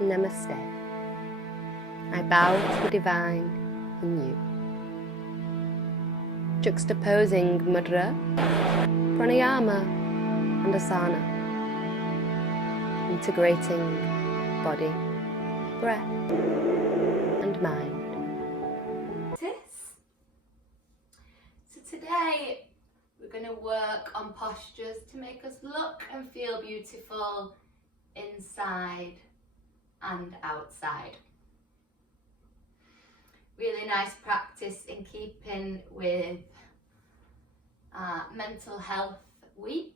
Namaste. I bow to the divine in you. Juxtaposing mudra, pranayama and asana. Integrating body, breath and mind. So today we're going to work on postures to make us look and feel beautiful inside and outside. Really nice practice in keeping with Mental Health Week.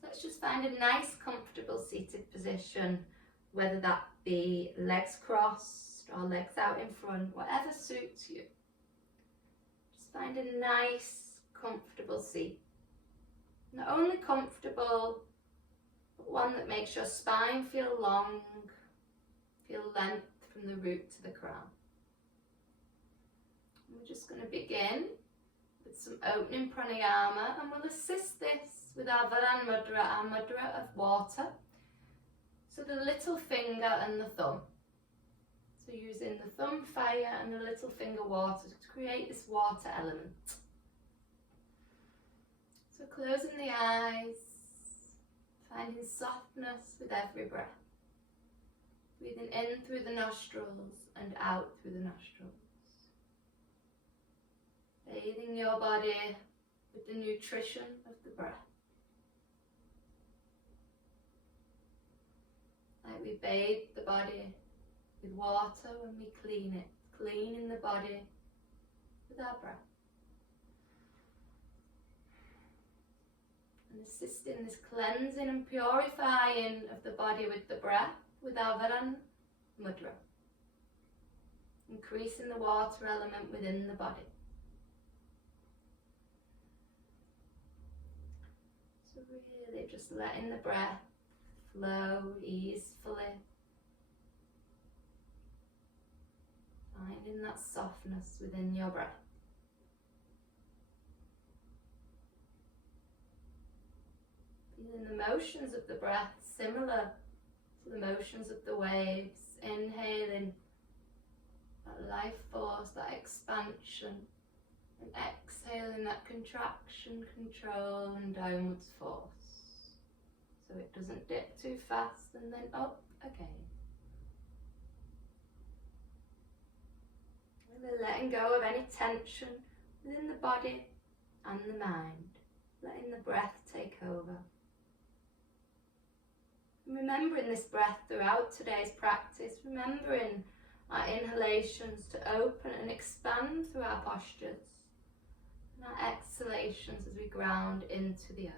So let's just find a nice comfortable seated position, whether that be legs crossed or legs out in front, whatever suits you. Just find a nice comfortable seat. Not only comfortable, but one that makes your spine feel long, feel length from the root to the crown. We're just going to begin with some opening pranayama, and we'll assist this with our mudra, our mudra of water. So the little finger and the thumb. So using the thumb fire and the little finger water to create this water element. So closing the eyes, finding softness with every breath. Breathing in through the nostrils and out through the nostrils. Bathing your body with the nutrition of the breath. Like we bathe the body with water when we clean it, cleaning the body with our breath. And assisting this cleansing and purifying of the body with the breath with our mudra. Increasing the water element within the body. So really just letting the breath flow easefully. Finding that softness within your breath. Feeling the motions of the breath similar to the motions of the waves. Inhaling that life force, that expansion, and exhaling that contraction, control, and downwards force. So it doesn't dip too fast and then up again. Really letting go of any tension within the body and the mind. Letting the breath take over. Remembering this breath throughout today's practice, remembering our inhalations to open and expand through our postures, and our exhalations as we ground into the earth.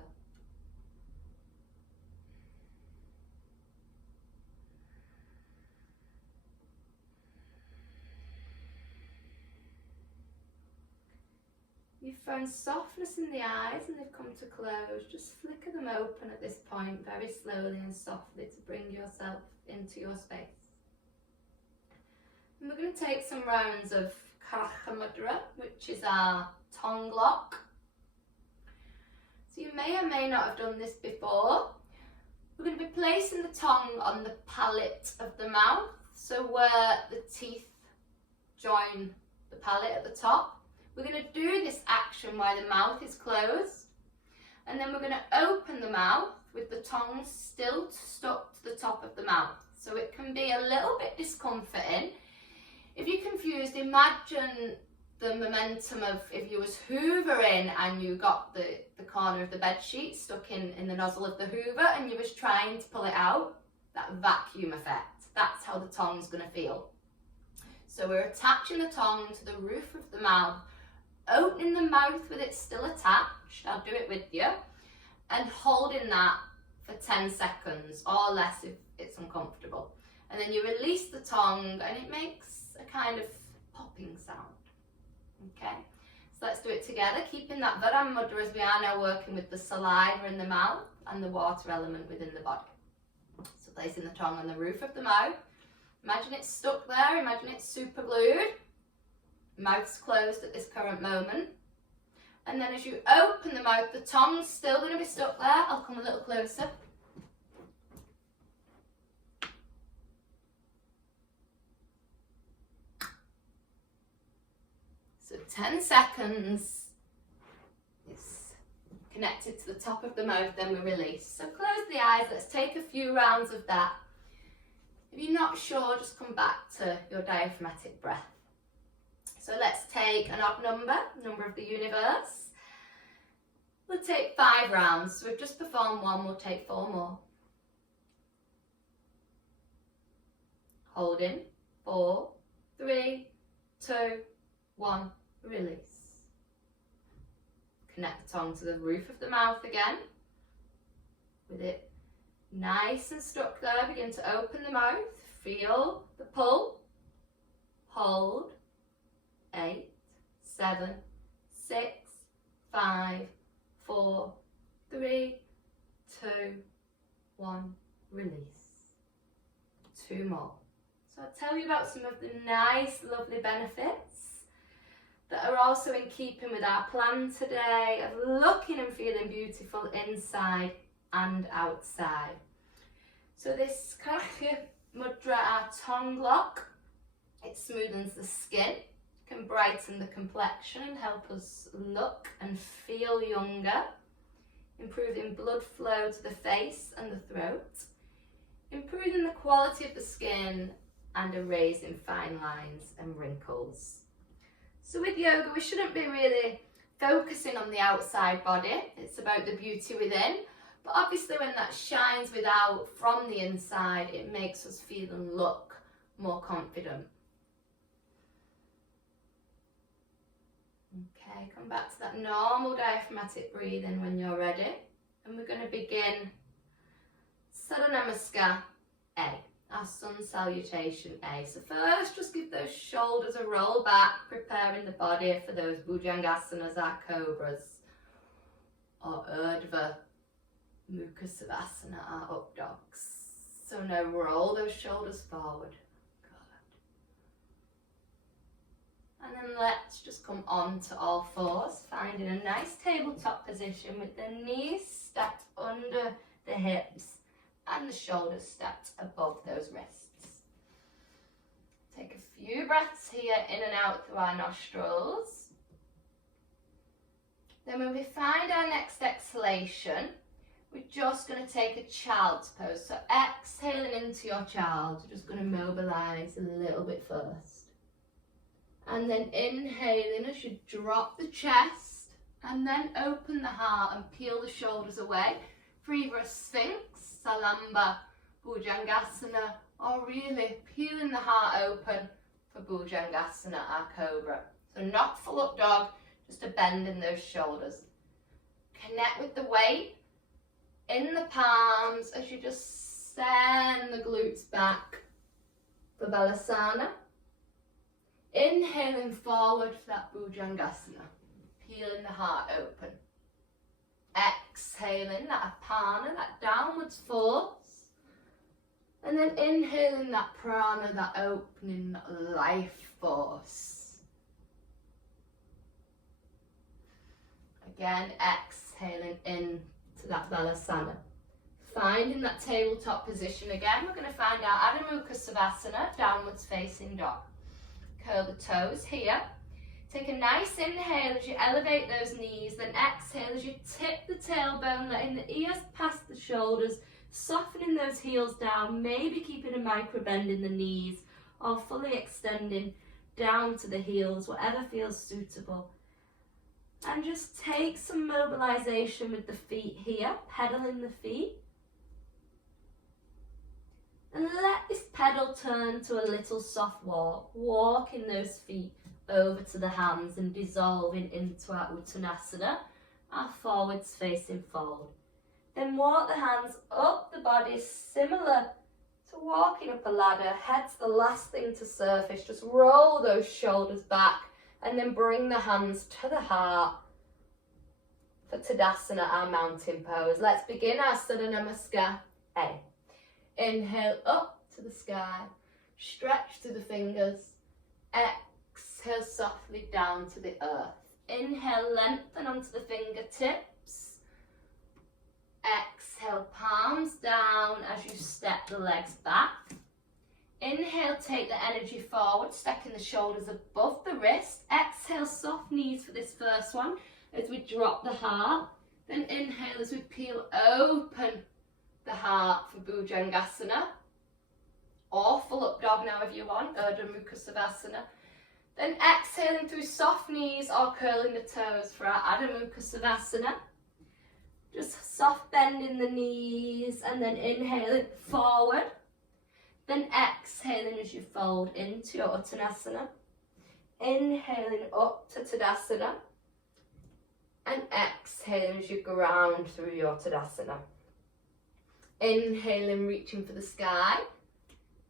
You've found softness in the eyes and they've come to close. Just flicker them open at this point very slowly and softly to bring yourself into your space. And we're going to take some rounds of mudra, which is our tongue lock. So you may or may not have done this before. We're going to be placing the tongue on the palate of the mouth, so where the teeth join the palate at the top. We're going to do this action while the mouth is closed, and then we're going to open the mouth with the tongue still stuck to the top of the mouth. So it can be a little bit discomforting. If you're confused, imagine the momentum of if you was hoovering and you got the corner of the bed sheet stuck in the nozzle of the hoover and you was trying to pull it out, that vacuum effect. That's how the tongue's going to feel. So we're attaching the tongue to the roof of the mouth, opening the mouth with it still attached, I'll do it with you, and holding that for 10 seconds or less if it's uncomfortable. And then you release the tongue and it makes a kind of popping sound. Okay, so let's do it together, keeping that mudra as we are now working with the saliva in the mouth and the water element within the body. So placing the tongue on the roof of the mouth. Imagine it's stuck there, imagine it's super glued. Mouth's closed at this current moment. And then as you open the mouth, the tongue's still going to be stuck there. I'll come a little closer. So 10 seconds is connected to the top of the mouth, then we release. So close the eyes, let's take a few rounds of that. If you're not sure, just come back to your diaphragmatic breath. So let's take an odd number of the universe. We'll take 5 rounds. So we've just performed 1, we'll take 4 more. Hold in. 4, 3, 2, 1, release. Connect the tongue to the roof of the mouth again. With it nice and stuck there, begin to open the mouth. Feel the pull. Hold. 8, 7, 6, 5, 4, 3, 2, 1, release. 2 more. So I'll tell you about some of the nice, lovely benefits that are also in keeping with our plan today of looking and feeling beautiful inside and outside. So this Karya mudra, our tongue lock, it smoothens the skin, can brighten the complexion and help us look and feel younger, improving blood flow to the face and the throat, improving the quality of the skin and erasing fine lines and wrinkles. So with yoga, we shouldn't be really focusing on the outside body. It's about the beauty within. But obviously when that shines without from the inside, it makes us feel and look more confident. Okay, come back to that normal diaphragmatic breathing when you're ready. And we're going to begin Surya Namaskar A, our sun salutation A. So first, just give those shoulders a roll back, preparing the body for those bhujangasanas, our cobras, or Urdhva Mukha Savasana, our up dogs. So now roll those shoulders forward. And then let's just come on to all fours, finding a nice tabletop position with the knees stacked under the hips and the shoulders stacked above those wrists. Take a few breaths here in and out through our nostrils. Then when we find our next exhalation, we're just going to take a child's pose. So exhaling into your child, you're just going to mobilise a little bit first. And then inhaling as you drop the chest and then open the heart and peel the shoulders away for either a Sphinx, Salamba, Bhujangasana, or really peeling the heart open for Bhujangasana, our cobra. So not full up dog, just a bend in those shoulders. Connect with the weight in the palms as you just send the glutes back for Balasana. Inhaling forward for that Bhujangasana, peeling the heart open. Exhaling that Apana, that downwards force. And then inhaling that Prana, that opening, that life force. Again, exhaling into that Balasana. Finding that tabletop position again, we're going to find our Adho Mukha Savasana, downwards facing dog. Curl the toes here. Take a nice inhale as you elevate those knees, then exhale as you tip the tailbone, letting the ears past the shoulders, softening those heels down, maybe keeping a micro bend in the knees, or fully extending down to the heels, whatever feels suitable. And just take some mobilization with the feet here, pedaling the feet. And let this pedal turn to a little soft walk, walking those feet over to the hands and dissolving into our Uttanasana, our forwards facing fold. Then walk the hands up the body, similar to walking up a ladder. Head's the last thing to surface. Just roll those shoulders back and then bring the hands to the heart for Tadasana, our mountain pose. Let's begin our Surya Namaskar A. Inhale up to the sky, stretch to the fingers, exhale softly down to the earth. Inhale, lengthen onto the fingertips, exhale, palms down as you step the legs back. Inhale, take the energy forward, stacking the shoulders above the wrist. Exhale, soft knees for this first one as we drop the heart. Then inhale as we peel open the heart for Bhujangasana. Or full up dog now if you want, Urdhva Mukha Savasana. Then exhaling through soft knees or curling the toes for our Adho Mukha Savasana. Just soft bending the knees and then inhaling forward. Then exhaling as you fold into your Uttanasana. Inhaling up to Tadasana. And exhaling as you ground through your Tadasana. Inhaling, reaching for the sky.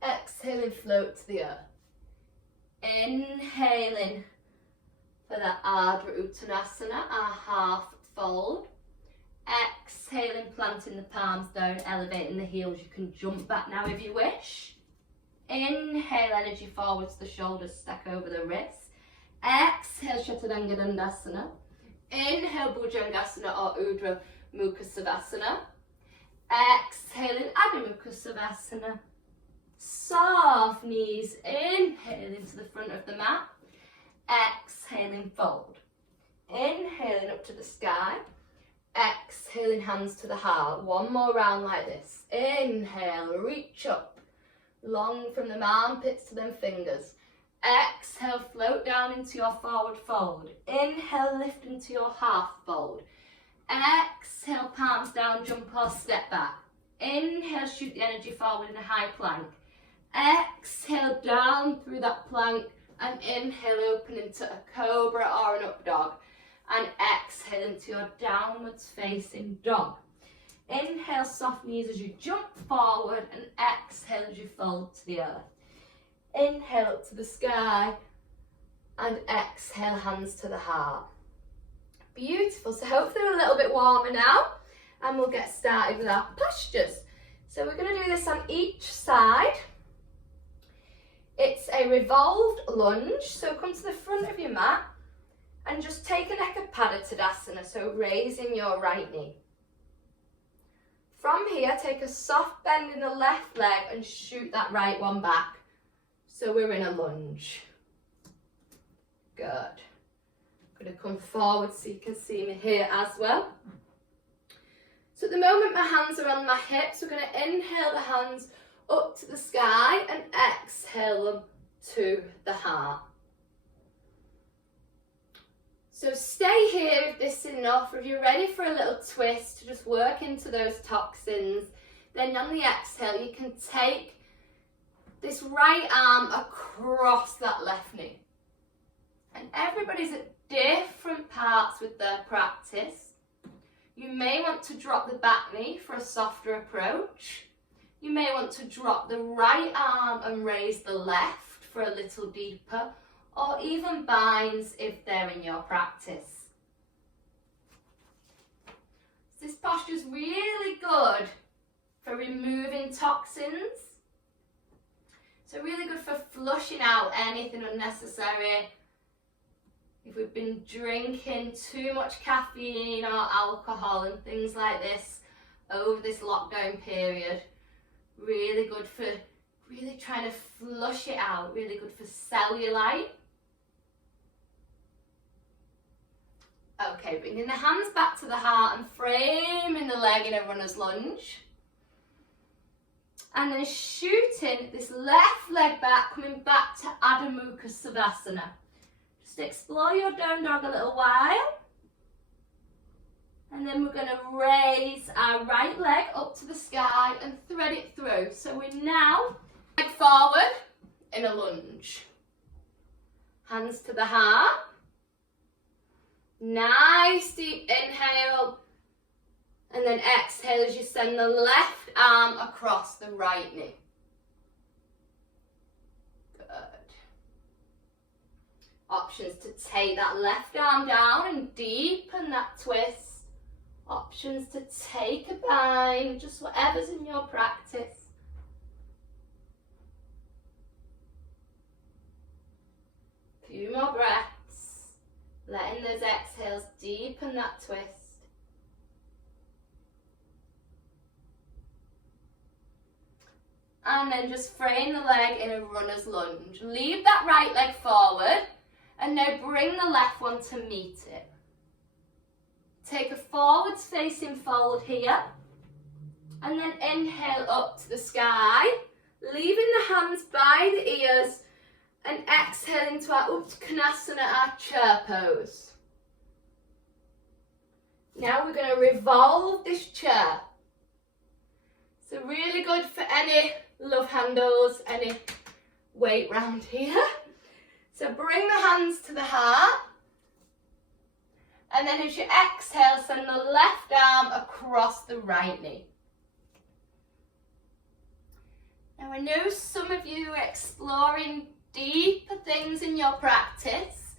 Exhaling, float to the earth. Inhaling for that Ardha Uttanasana, our half fold. Exhaling, planting the palms down, elevating the heels. You can jump back now if you wish. Inhale, energy forwards, the shoulders stack over the wrists. Exhale, Chaturanga Dandasana. Inhale, Bhujangasana or Urdhva Mukha Savasana. Exhaling, Adho Mukha Savasana. Soft knees, inhaling to the front of the mat. Exhaling, fold. Inhaling up to the sky. Exhaling, hands to the heart. One more round like this. Inhale, reach up. Long from the armpits to them fingers. Exhale, float down into your forward fold. Inhale, lift into your half fold. Exhale, palms down, jump or step back. Inhale, shoot the energy forward in a high plank. Exhale, down through that plank. And inhale, open into a cobra or an up dog. And exhale into your downwards facing dog. Inhale, soft knees as you jump forward, and exhale as you fold to the earth. Inhale up to the sky, and exhale, hands to the heart. Beautiful. So hopefully we're a little bit warmer now, and we'll get started with our postures. So we're going to do this on each side. It's a revolved lunge, so come to the front of your mat and just take an Ekapada Tadasana, so raising your right knee. From here, take a soft bend in the left leg and shoot that right one back. So we're in a lunge. Good. I'm going to come forward so you can see me here as well. So at the moment my hands are on my hips, we're going to inhale the hands up to the sky and exhale them to the heart. So stay here if this is enough, or if you're ready for a little twist to just work into those toxins, then on the exhale you can take this right arm across that left knee. And everybody's at different parts with their practice. You may want to drop the back knee for a softer approach. You may want to drop the right arm and raise the left for a little deeper, or even binds if they're in your practice. This posture is really good for removing toxins. So really good for flushing out anything unnecessary. If we've been drinking too much caffeine or alcohol and things like this over this lockdown period, really good for really trying to flush it out, really good for cellulite. Okay, bringing the hands back to the heart and framing the leg in a runner's lunge. And then shooting this left leg back, coming back to Adho Mukha Savasana. Just explore your down dog a little while. And then we're going to raise our right leg up to the sky and thread it through. So we're now leg forward in a lunge. Hands to the heart. Nice deep inhale. And then exhale as you send the left arm across the right knee. Good. Options to take that left arm down and deepen that twist. Options to take a bind, just whatever's in your practice. Few more breaths. Letting those exhales deepen that twist. and then just frame the leg in a runner's lunge. Leave that right leg forward, and now bring the left one to meet it. Take a forwards facing fold here, and then inhale up to the sky, leaving the hands by the ears, and exhale into our Uttanasana, our chair pose. Now we're going to revolve this chair. So really good for any love handles, any weight round here. So bring the hands to the heart. And then as you exhale, send the left arm across the right knee. Now I know some of you are exploring deeper things in your practice.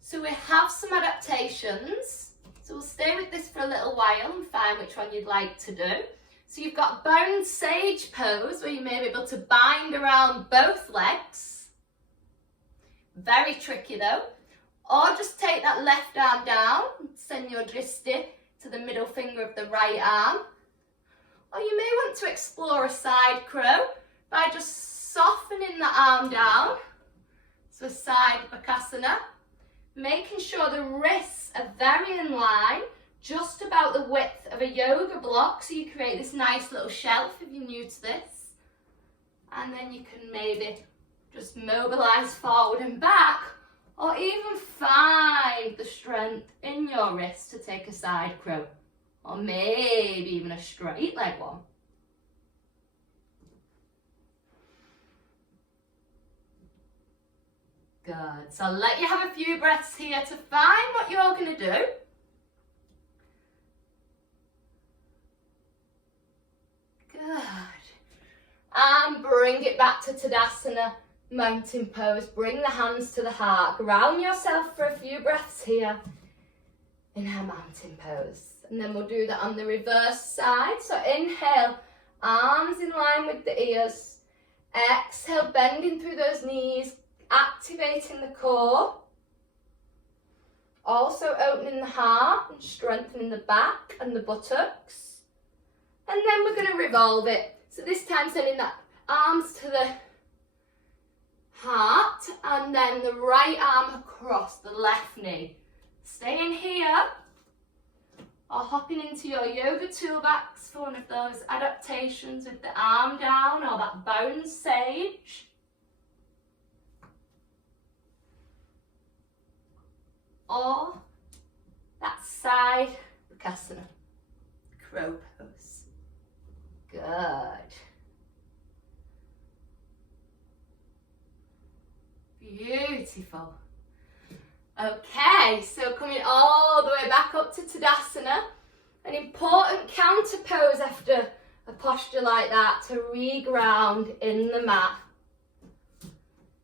So we have some adaptations. So we'll stay with this for a little while and find which one you'd like to do. So you've got bound sage pose where you may be able to bind around both legs. Very tricky though. Or just take that left arm down and send your dristi to the middle finger of the right arm. Or you may want to explore a side crow by just softening the arm down. So a side bakasana. Making sure the wrists are very in line, just about the width of a yoga block, so you create this nice little shelf if you're new to this. And then you can maybe just mobilize forward and back, or even find the strength in your wrist to take a side crow, or maybe even a straight leg one. Good. So I'll let you have a few breaths here to find what you're going to do. Good. And bring it back to Tadasana, mountain pose. Bring the hands to the heart. Ground yourself for a few breaths here in our mountain pose. And then we'll do that on the reverse side. So inhale, arms in line with the ears. Exhale, bending through those knees. Activating the core, also opening the heart and strengthening the back and the buttocks. And then we're going to revolve it. So this time sending that arms to the heart and then the right arm across the left knee. Staying here or hopping into your yoga toolbox for one of those adaptations with the arm down or that bound sage. Or that side bakasana, crow pose. Good. Beautiful. Okay, so coming all the way back up to Tadasana, an important counter pose after a posture like that to re-ground in the mat.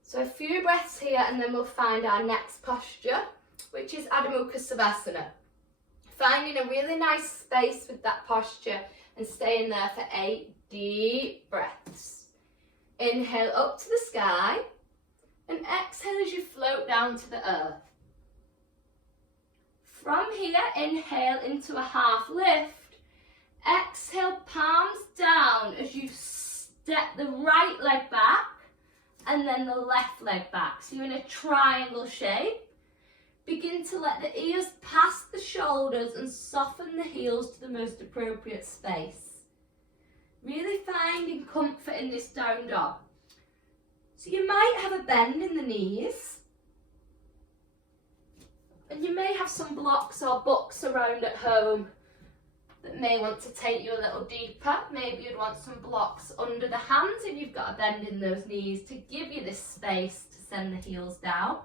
So a few breaths here and then we'll find our next posture, which is Adho Mukha Savasana. Finding a really nice space with that posture and staying there for 8 deep breaths. Inhale up to the sky and exhale as you float down to the earth. From here, inhale into a half lift. Exhale, palms down as you step the right leg back and then the left leg back. So you're in a triangle shape. Begin to let the ears pass the shoulders and soften the heels to the most appropriate space. Really finding comfort in this down dog. So you might have a bend in the knees. And you may have some blocks or books around at home that may want to take you a little deeper. Maybe you'd want some blocks under the hands if you've got a bend in those knees to give you this space to send the heels down.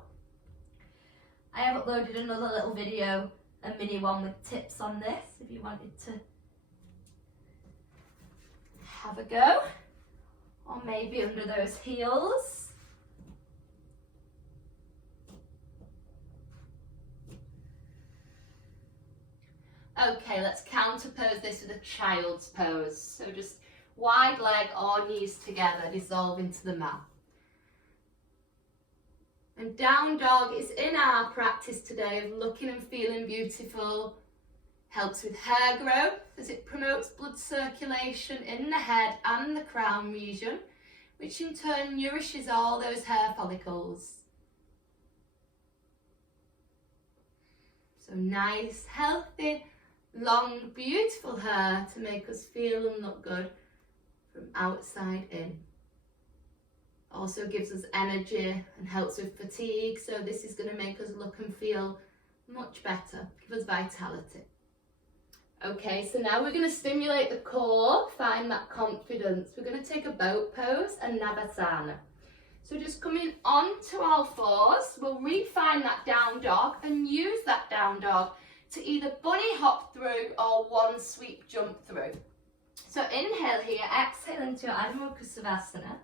I have uploaded another little video, a mini one with tips on this if you wanted to have a go. Or maybe under those heels. Okay, let's counterpose this with a child's pose. So just wide leg or knees together, dissolve into the mat. And down dog is in our practice today of looking and feeling beautiful Helps with hair growth as it promotes blood circulation in the head and the crown region, which in turn nourishes all those hair follicles. So nice, healthy, long, beautiful hair to make us feel and look good from outside in. Also gives us energy and helps with fatigue, so this is going to make us look and feel much better, give us vitality. Okay, so now we're going to stimulate the core, find that confidence. We're going to take a boat pose and Navasana. So just coming onto all fours, we'll refine that down dog and use that down dog to either bunny hop through or one sweep jump through. So inhale here, exhale into your Adho Mukha Savasana.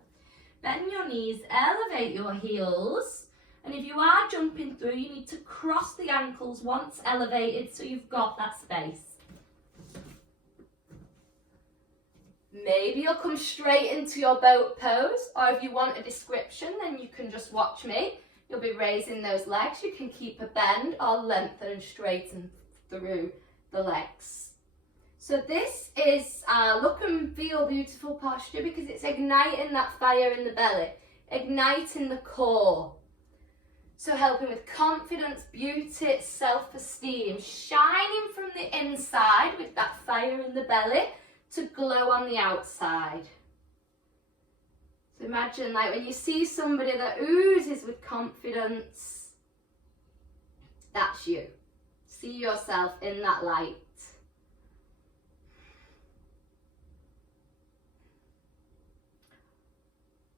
Bend your knees, elevate your heels. And if you are jumping through, you need to cross the ankles once elevated so you've got that space. Maybe you'll come straight into your boat pose, or if you want a description, then you can just watch me. You'll be raising those legs. You can keep a bend or lengthen and straighten through the legs. So this is a look and feel beautiful posture because it's igniting that fire in the belly, igniting the core. So helping with confidence, beauty, self-esteem, shining from the inside with that fire in the belly to glow on the outside. So imagine like when you see somebody that oozes with confidence, that's you. See yourself in that light.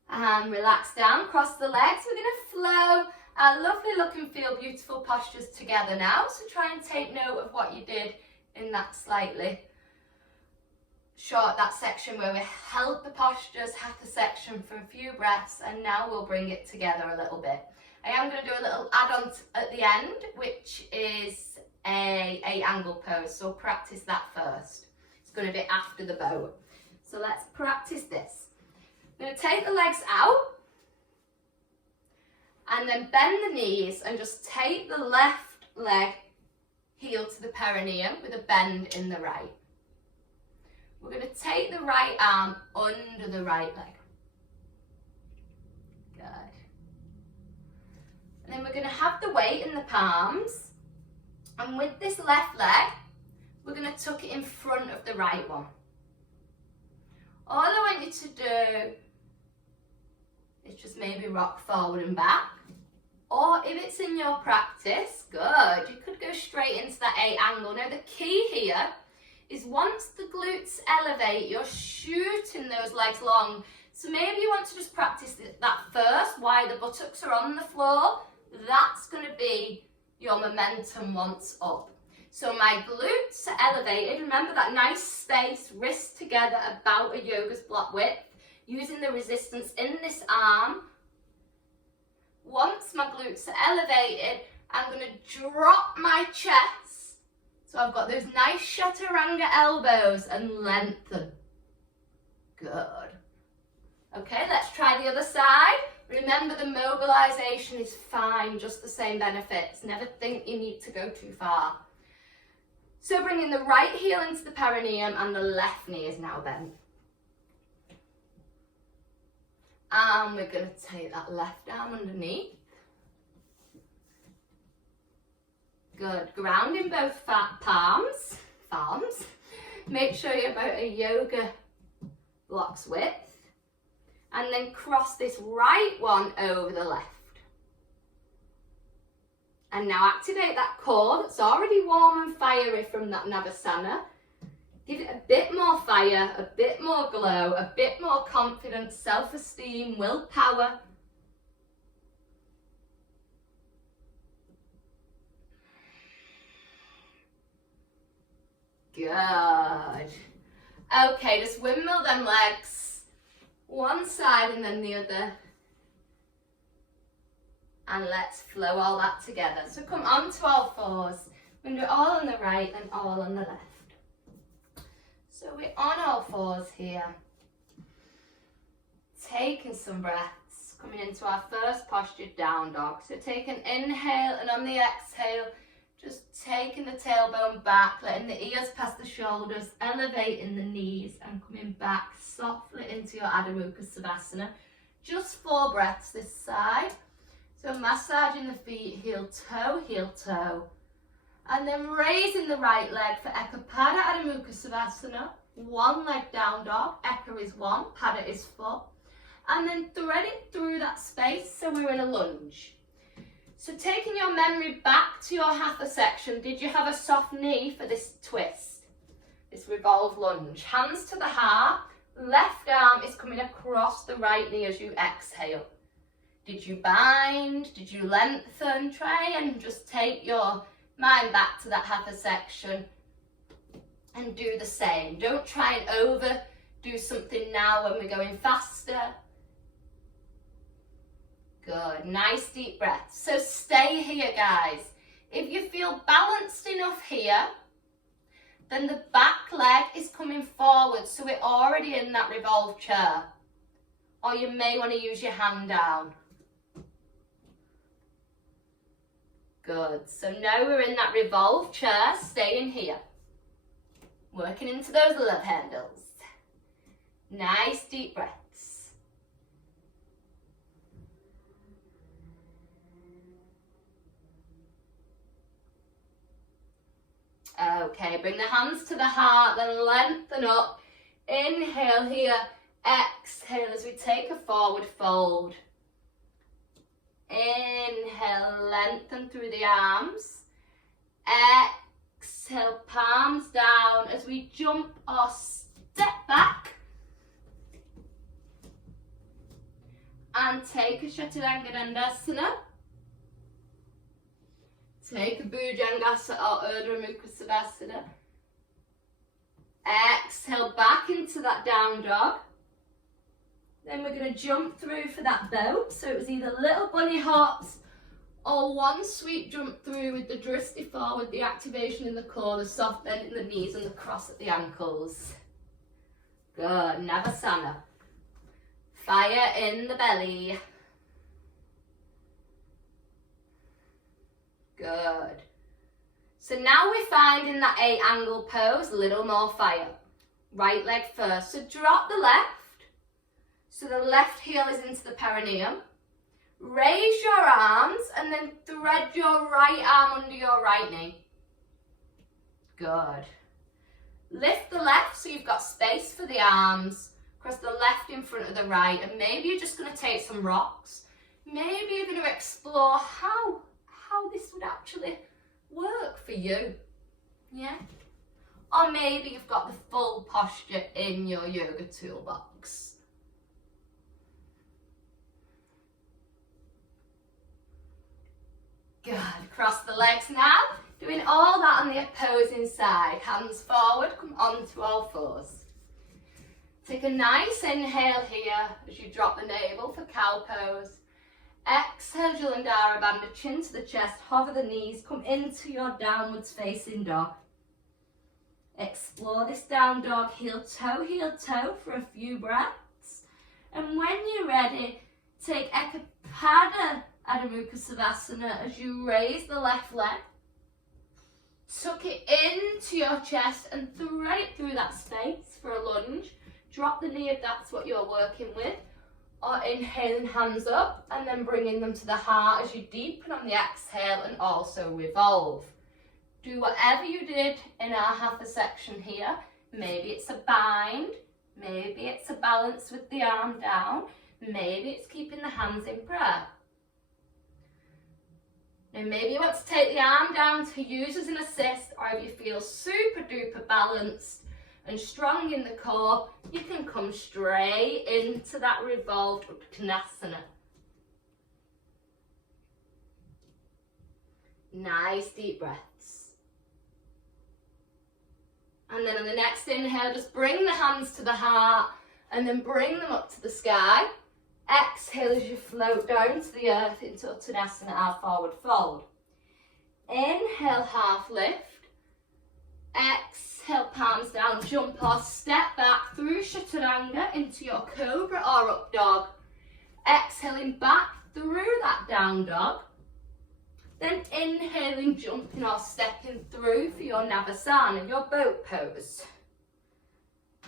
And relax down, cross the legs. We're going to flow our lovely look and feel beautiful postures together now. So try and take note of what you did in that slightly short, that section where we held the postures, hatha section for a few breaths, and now we'll bring it together a little bit. I am going to do a little add-on at the end, which is a angle pose, so practice that first. It's going to be after the boat. So let's practice this. I'm going to take the legs out and then bend the knees and just take the left leg heel to the perineum with a bend in the right. We're going to take the right arm under the right leg. Good. And then we're going to have the weight in the palms. And with this left leg, we're going to tuck it in front of the right one. All I want you to do is just maybe rock forward and back. Or if it's in your practice, good, you could go straight into that A angle. Now the key here is once the glutes elevate, you're shooting those legs long. So maybe you want to just practice that first while the buttocks are on the floor. That's going to be your momentum once up. So my glutes are elevated. Remember that nice space, wrists together about a yoga's block width. Using the resistance in this arm. Once my glutes are elevated, I'm going to drop my chest. So I've got those nice chaturanga elbows and lengthen. Good. Okay, let's try the other side. Remember the mobilization is fine, just the same benefits. Never think you need to go too far. So bringing the right heel into the perineum and the left knee is now bent. And we're going to take that left arm underneath. Good. Grounding both palms. Make sure you're about a yoga block's width. And then cross this right one over the left. And now activate that core that's already warm and fiery from that Navasana. Give it a bit more fire, a bit more glow, a bit more confidence, self-esteem, willpower. Good. Okay, just windmill them legs. One side and then the other. And let's flow all that together. So come onto all fours. We're going to do it all on the right and all on the left. So we're on all fours here. Taking some breaths. Coming into our first posture, down dog. So take an inhale and on the exhale, Just taking the tailbone back, letting the ears past the shoulders, elevating the knees and coming back softly into your Adho Mukha Savasana. Just 4 breaths this side. So massaging the feet, heel toe. And then raising the right leg for Ekapada Adho Mukha Savasana. 1 leg down dog, Eka is 1, Pada is 4. And then thread it through that space so we're in a lunge. So taking your memory back to your hatha section, did you have a soft knee for this twist? This revolve lunge. Hands to the heart, left arm is coming across the right knee as you exhale. Did you bind? Did you lengthen? Try and just take your mind back to that hatha section and do the same. Don't try and overdo something now when we're going faster. Good, nice deep breath. So stay here, guys. If you feel balanced enough here, then the back leg is coming forward, so we're already in that revolved chair. Or you may want to use your hand down. Good, so now we're in that revolved chair, staying here. Working into those love handles. Nice deep breaths. Okay, bring the hands to the heart, then lengthen up. Inhale here, exhale as we take a forward fold. Inhale, lengthen through the arms. Exhale, palms down as we jump or step back. And take a Chaturanga Dandasana. Take a Bhujangasa or Urdhva Mukha Savasana. Exhale back into that down dog. Then we're going to jump through for that bow. So it was either little bunny hops or 1 sweep jump through with the dristi forward, the activation in the core, the soft bend in the knees and the cross at the ankles. Good, Navasana. Fire in the belly. Good. So now we're finding that 8 angle pose, a little more fire. Right leg first. So drop the left. So the left heel is into the perineum. Raise your arms and then thread your right arm under your right knee. Good. Lift the left so you've got space for the arms. Cross the left in front of the right. And maybe you're just going to take some rocks. Maybe you're going to explore how this would actually work for you. Yeah? Or maybe you've got the full posture in your yoga toolbox. Good. Cross the legs now. Doing all that on the opposing side. Hands forward, come onto all fours. Take a nice inhale here as you drop the navel for cow pose. Exhale, Jalandhara Bandha, chin to the chest, hover the knees, come into your downwards facing dog. Explore this down dog, heel toe for a few breaths. And when you're ready, take Ekapada Adho Mukha Savasana as you raise the left leg. Tuck it into your chest and thread it through that space for a lunge. Drop the knee if that's what you're working with. Or inhaling hands up and then bringing them to the heart as you deepen on the exhale and also revolve. Do whatever you did in our hatha section here. Maybe it's a bind, maybe it's a balance with the arm down, maybe it's keeping the hands in prayer. Now maybe you want to take the arm down to use as an assist, or if you feel super duper balanced and strong in the core, you can come straight into that revolved Uttanasana. Nice deep breaths. And then on the next inhale, just bring the hands to the heart and then bring them up to the sky. Exhale as you float down to the earth into Uttanasana, our forward fold. Inhale, half lift. Exhale, palms down, jump or step back through Chaturanga into your cobra or up dog. Exhaling back through that down dog. Then inhaling, jumping or stepping through for your Navasana, your boat pose.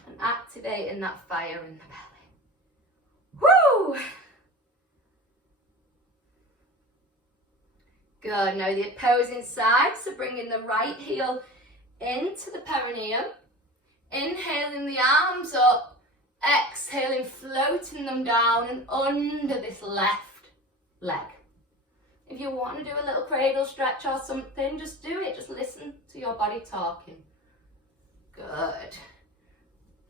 And activating that fire in the belly. Woo! Good, now the opposing side, so bringing the right heel into the perineum. Inhaling the arms up, exhaling, floating them down and under this left leg. If you want to do a little cradle stretch or something, just do it. Just listen to your body talking. Good.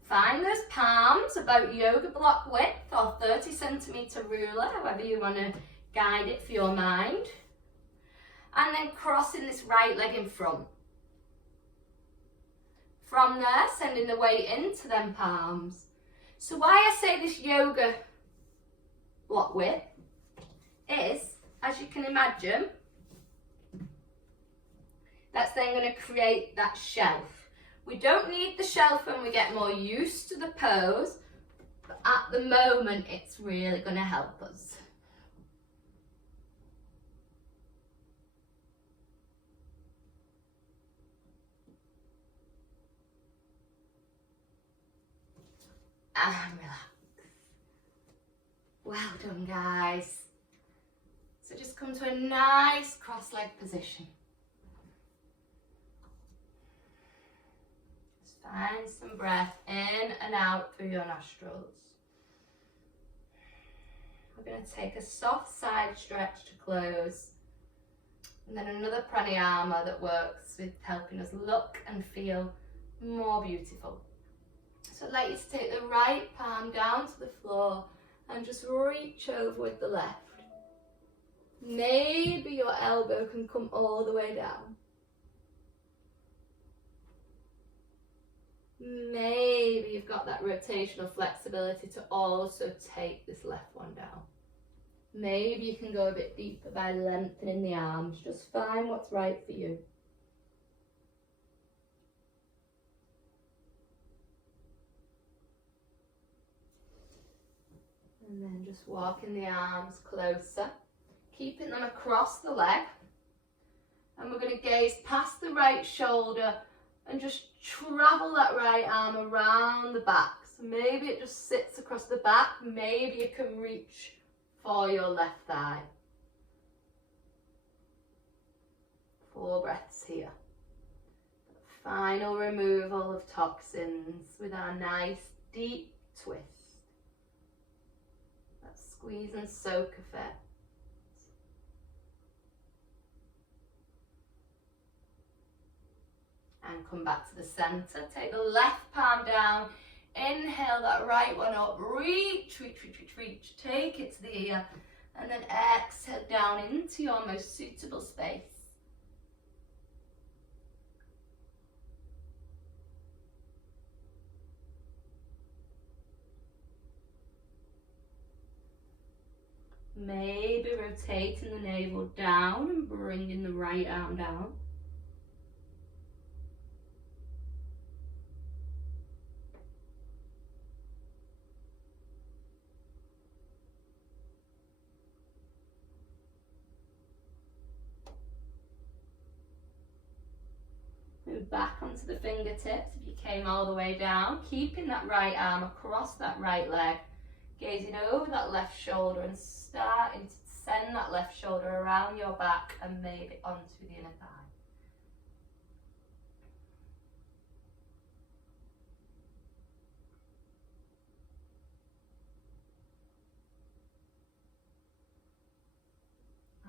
Find those palms about yoga block width or 30 centimetre ruler, however you want to guide it for your mind. And then crossing this right leg in front. From there, sending the weight into them palms. So why I say this yoga block width is, as you can imagine, that's then going to create that shelf. We don't need the shelf when we get more used to the pose, but at the moment it's really going to help us. And relax. Well done, guys. So just come to a nice cross-leg position. Just find some breath in and out through your nostrils. We're going to take a soft side stretch to close. And then another pranayama that works with helping us look and feel more beautiful. So I'd like you to take the right palm down to the floor and just reach over with the left. Maybe your elbow can come all the way down. Maybe you've got that rotational flexibility to also take this left one down. Maybe you can go a bit deeper by lengthening the arms. Just find what's right for you. And then just walking the arms closer, keeping them across the leg. And we're going to gaze past the right shoulder and just travel that right arm around the back. So maybe it just sits across the back, maybe you can reach for your left thigh. 4 breaths here. Final removal of toxins with our nice deep twist. That squeeze and soak effect. And come back to the center. Take the left palm down. Inhale that right one up. Reach, reach, reach, reach, reach. Take it to the ear. And then exhale down into your most suitable space. Maybe rotating the navel down and bringing the right arm down. Move back onto the fingertips if you came all the way down, keeping that right arm across that right leg, gazing over that left shoulder and starting to send that left shoulder around your back and maybe onto the inner thigh.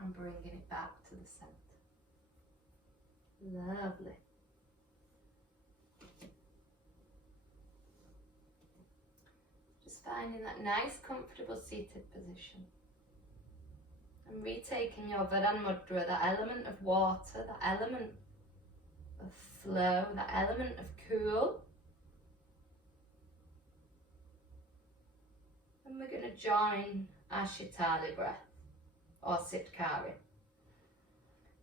And bringing it back to the center. Lovely. Just finding that nice comfortable seated position. And retaking your Varan Mudra, that element of water, that element of flow, that element of cool. And we're going to join our Shitali breath, or Sitkari.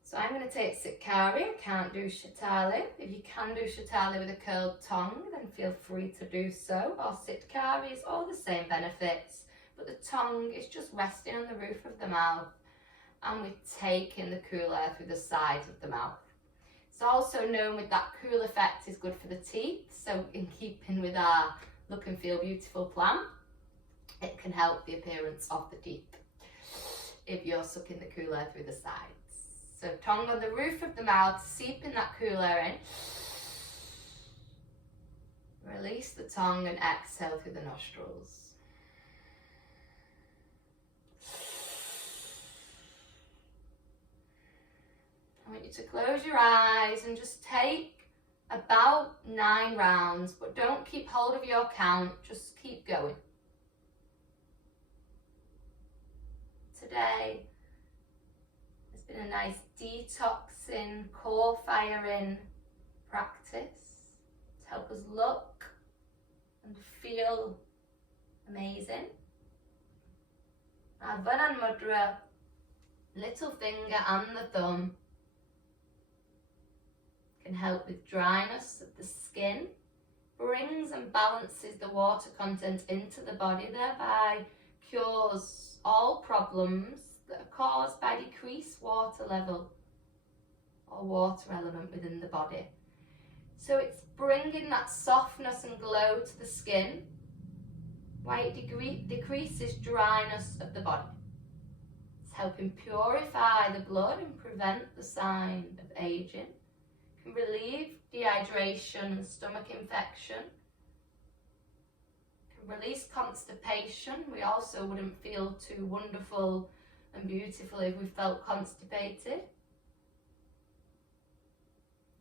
So I'm going to take Sitkari, I can't do Shitali. If you can do Shitali with a curled tongue, then feel free to do so. Or Sitkari is all the same benefits, but the tongue is just resting on the roof of the mouth. and we're taking the cool air through the sides of the mouth. It's also known with that cool effect is good for the teeth, so in keeping with our look and feel beautiful plan, it can help the appearance of the teeth if you're sucking the cool air through the sides. So tongue on the roof of the mouth, seeping that cool air in. Release the tongue and exhale through the nostrils. I want you to close your eyes and just take about 9 rounds, but don't keep hold of your count, just keep going. Today has been a nice detoxing, core firing practice to help us look and feel amazing. Our Varan Mudra, little finger and the thumb, can help with dryness of the skin, brings and balances the water content into the body, thereby cures all problems that are caused by decreased water level or water element within the body. So it's bringing that softness and glow to the skin, while it decreases dryness of the body. It's helping purify the blood and prevent the sign of aging. Can relieve dehydration and stomach infection. Can release constipation. We also wouldn't feel too wonderful and beautiful if we felt constipated.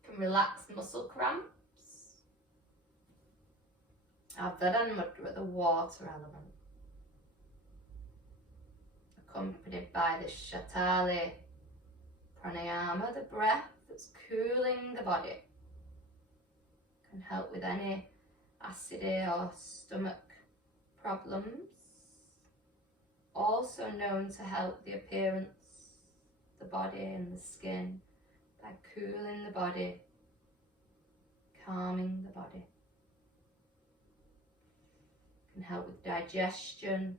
Can relax muscle cramps. Our Varan Mudra, the water element, accompanied by the Shatali pranayama, the breath that's cooling the body, can help with any acidity or stomach problems. Also known to help the appearance of the body and the skin by cooling the body, calming the body. Can help with digestion.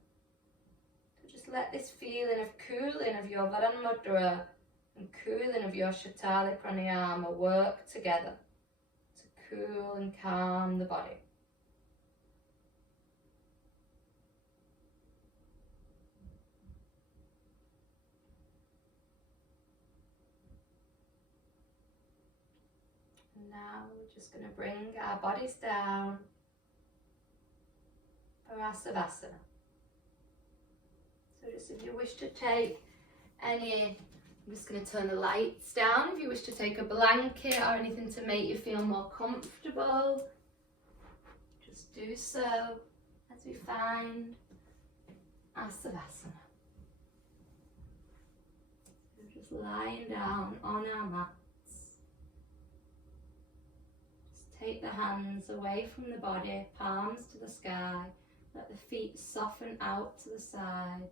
So just let this feeling of cooling of your Varan Mudra and cooling of your Shatali pranayama work together to cool and calm the body. And now we're just going to bring our bodies down for our Savasana. So just if you wish to take any, I'm just going to turn the lights down. If you wish to take a blanket or anything to make you feel more comfortable, just do so as we find our Savasana. So just lying down on our mats. Just take the hands away from the body, palms to the sky. Let the feet soften out to the sides.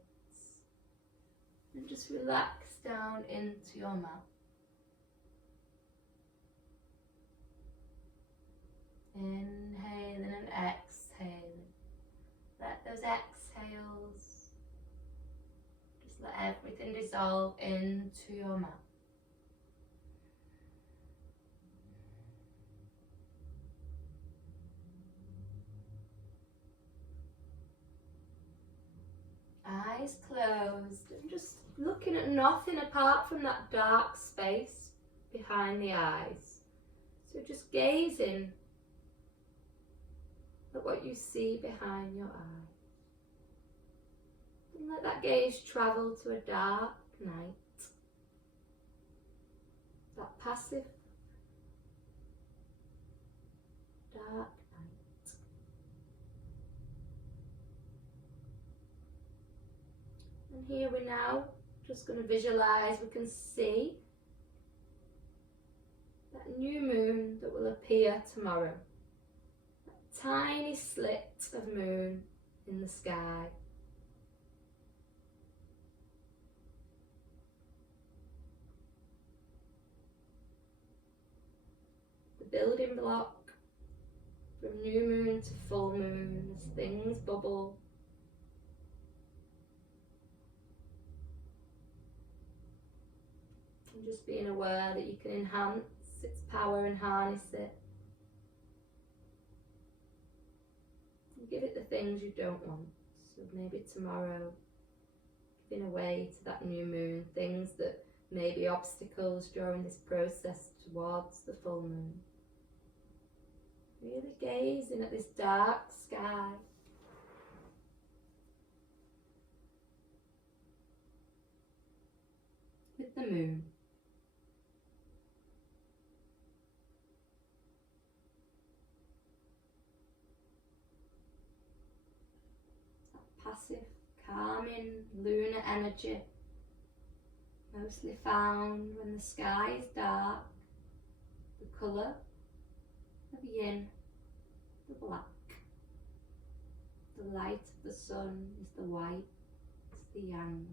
And just relax down into your mat. Inhaling and exhaling. Let those exhales, just let everything dissolve into your mat. Eyes closed and just looking at nothing apart from that dark space behind the eyes. So just gazing at what you see behind your eye. And let that gaze travel to a dark night. That passive, dark night. And here we're now just going to visualize, we can see that new moon that will appear tomorrow. That tiny slit of moon in the sky. The building block from new moon to full moon as things bubble. And just being aware that you can enhance its power and harness it. And give it the things you don't want. So maybe tomorrow, giving away to that new moon things that may be obstacles during this process towards the full moon. Really gazing at this dark sky. With the moon. That passive, calming, lunar energy, mostly found when the sky is dark. The colour of yin, the black. The light of the sun is the white, it's the yang.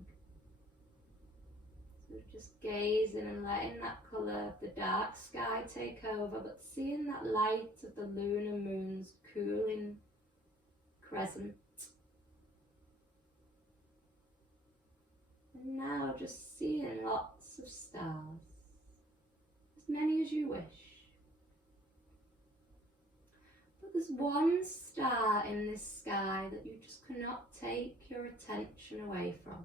So just gazing and letting that colour of the dark sky take over, but seeing that light of the lunar moon's cooling crescent. And now just seeing lots of stars, as many as you wish. But there's one star in this sky that you just cannot take your attention away from.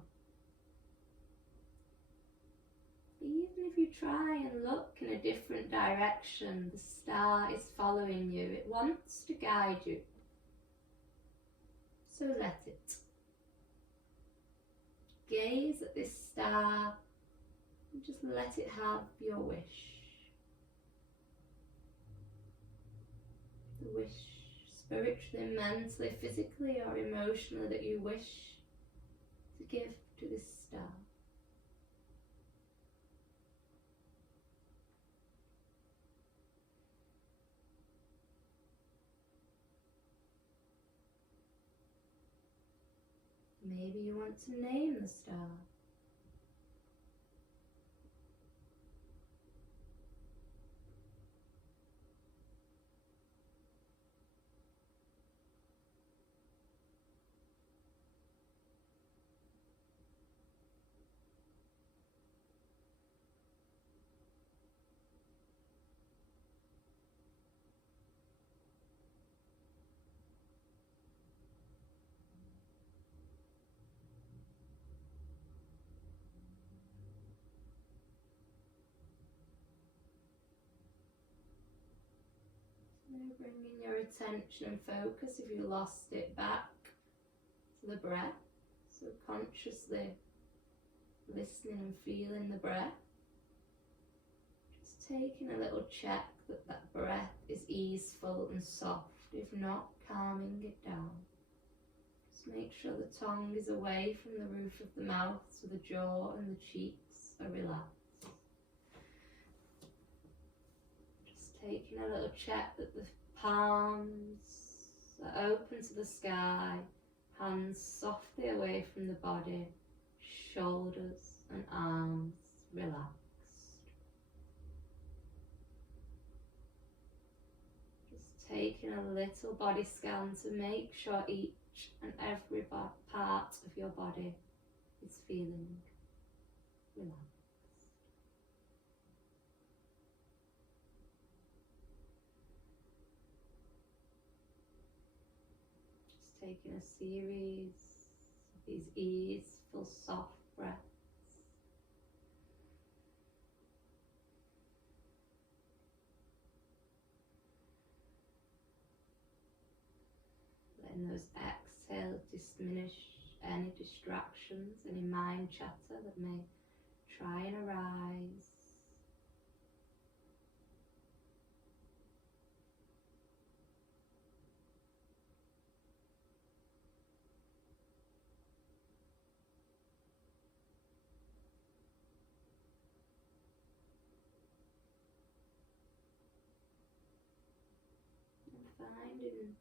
Even if you try and look in a different direction, the star is following you. It wants to guide you. So let it. Gaze at this star and just let it have your wish. The wish, spiritually, mentally, physically or emotionally, that you wish to give to this star. Maybe you want to name the star. Bringing your attention and focus, if you lost it, back to the breath. So consciously listening and feeling the breath. Just taking a little check that that breath is easeful and soft. If not, calming it down. Just make sure the tongue is away from the roof of the mouth so the jaw and the cheeks are relaxed. Taking a little check that the palms are open to the sky, hands softly away from the body, shoulders and arms relaxed. Just taking a little body scan to make sure each and every part of your body is feeling relaxed. Taking a series of these easeful, soft breaths. Letting those exhales diminish any distractions, any mind chatter that may try and arise. Finding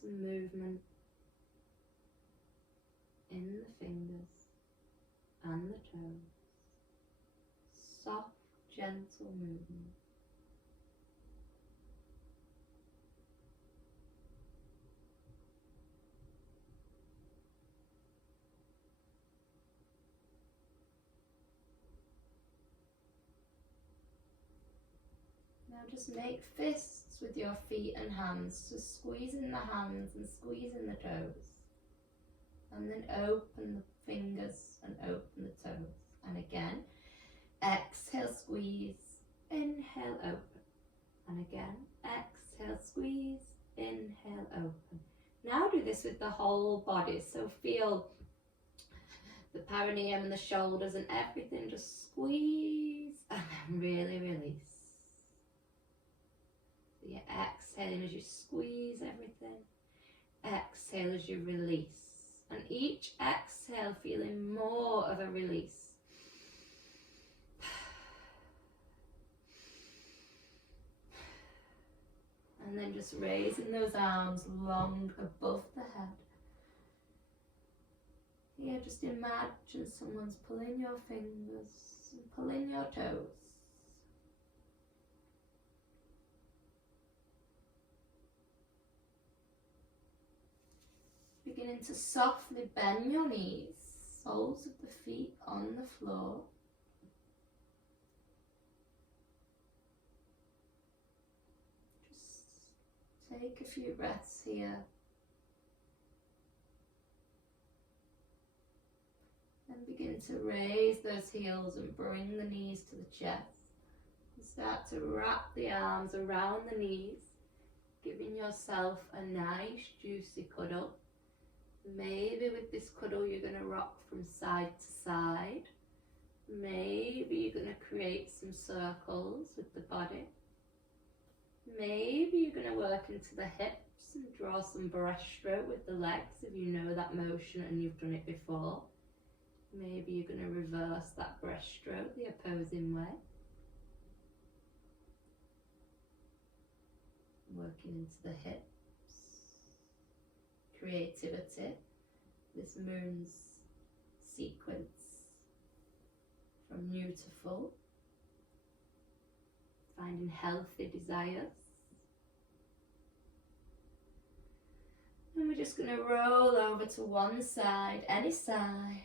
some movement in the fingers and the toes. Soft, gentle movement. And just make fists with your feet and hands. Just squeeze in the hands and squeeze in the toes. And then open the fingers and open the toes. And again, exhale, squeeze, inhale, open. And again, exhale, squeeze, inhale, open. Now do this with the whole body. So feel the perineum and the shoulders and everything. Just squeeze and then really release. So you're exhaling as you squeeze everything. Exhale as you release. And each exhale feeling more of a release. And then just raising those arms long above the head. Here, just imagine someone's pulling your fingers and pulling your toes. Beginning to softly bend your knees, soles of the feet on the floor. Just take a few breaths here. And begin to raise those heels and bring the knees to the chest. And start to wrap the arms around the knees, giving yourself a nice juicy cuddle. Maybe with this cuddle you're going to rock from side to side. Maybe you're going to create some circles with the body. Maybe you're going to work into the hips and draw some breaststroke with the legs if you know that motion and you've done it before. Maybe you're going to reverse that breaststroke the opposing way. Working into the hips. Creativity, this moon's sequence from new to full, finding healthy desires. And we're just going to roll over to one side, any side,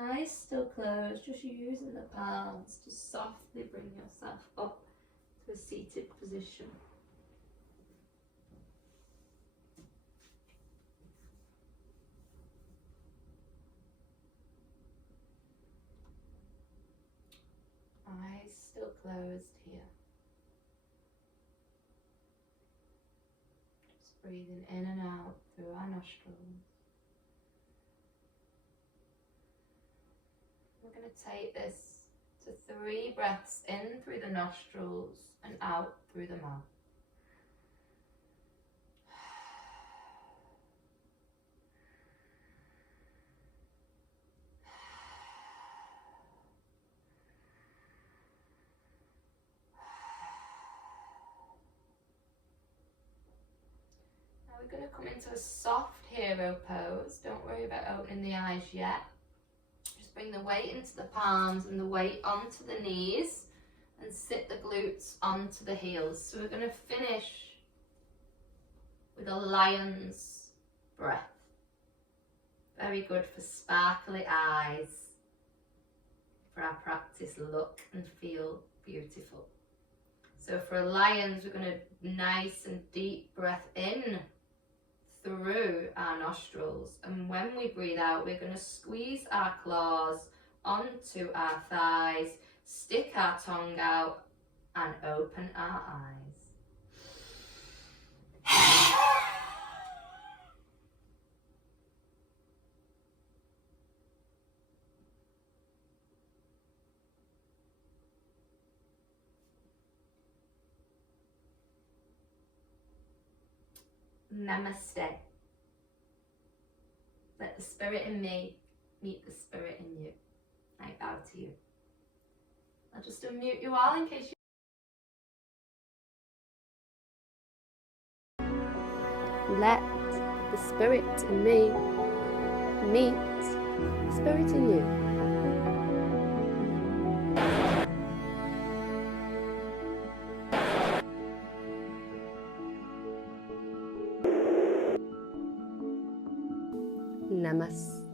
eyes still closed, just using the palms to softly bring yourself up to a seated position. Eyes still closed here. Just breathing in and out through our nostrils. We're going to take this to 3 breaths in through the nostrils and out through the mouth. We're going to come into a soft hero pose. Don't worry about opening the eyes yet. Just bring the weight into the palms and the weight onto the knees and sit the glutes onto the heels. So we're going to finish with a lion's breath. Very good for sparkly eyes. For our practice, look and feel beautiful. So for a lion's, we're going to nice and deep breath in through our nostrils, and when we breathe out we're going to squeeze our claws onto our thighs, stick our tongue out and open our eyes. Namaste. Let the spirit in me meet the spirit in you. I bow to you. I'll just unmute you all in case you... Let the spirit in me meet the spirit in you. Namaste.